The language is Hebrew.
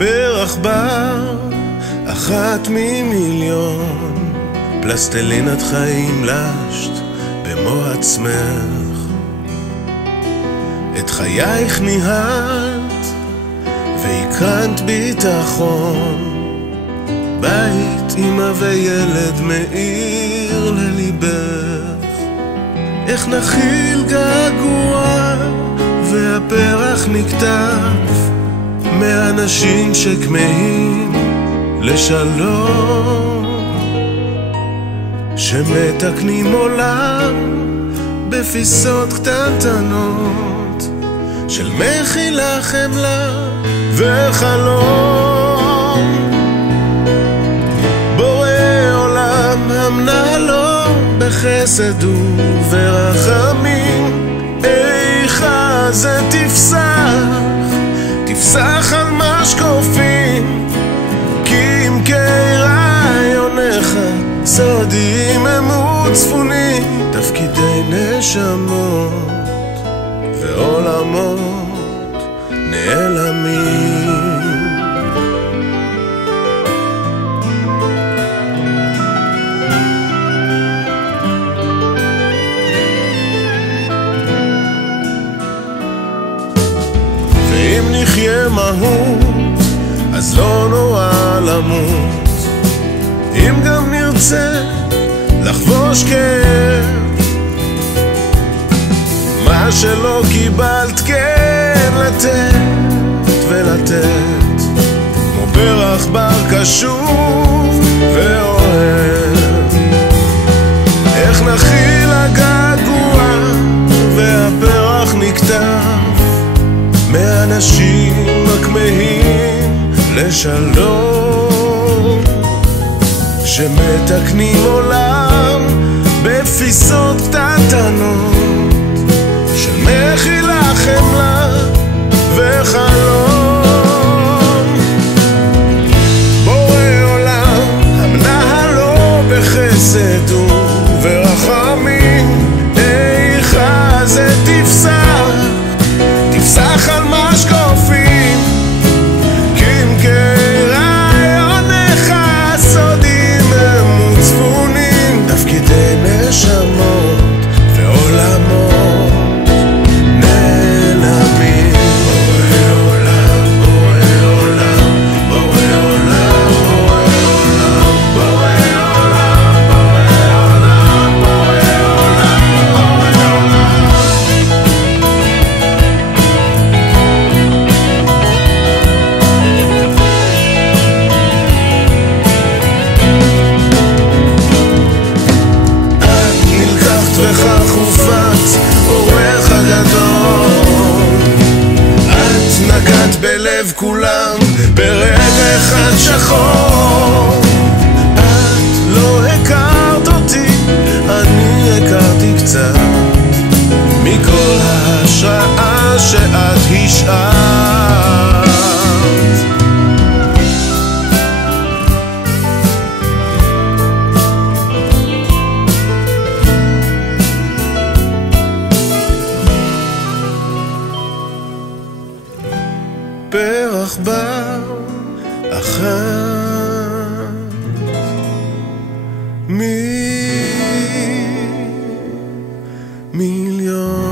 פרח בר, אחת ממיליון, פלסטלינת חיים לשת במו עצמך. את חייך ניהלת והקרנת ביטחון, בית אמא וילד מאיר לליבך. איך נכיל געגוע והפרח נקטף מאנשים שכמהים לשלום, שמתקנים עולם בפיסות קטנטנות של מחילה, חמלה וחלום. בורא עולם המנהלו בחסד וברחמים, איכה זה תפסח על משקופים, כי עמקי רעיונך סודיים הם וצפונים, תפקידי נשמות ועולמות נעלמים. ואם נחיה מהות אז לא נורא למות, אם גם נרצה לחבוש כאב, מה שלא קיבלת כן לתת ולתת, כמו פרח בר קשוב ואוהב. איך נכיל הגעגוע והפרח נקטף מאנשים הכמהים לשלום, שמתקנים עולם בפיסות קטנטנות של מחילה, חמלה וחלום. בורא עולם המנהלו בחסד וברחמים, איכה זה תפסח על משקופים, כי עמקי רעיונך סודיים הם וצפונים, תפקידי נשמות ועולמות נעלמים. בורא עולם, בורא עולם, בורא עולם, בורא עולם, בורא עולם, בורא עולם, בורא עולם, בורא עולם. וכך הופץ אורך הגדול, את נגעת בלב כולם ברגע אחד שחור. את לא הכרת אותי, אני הכרתי קצת מכל ההשראה שאת השארת. פרח בר, אחת ממיליון.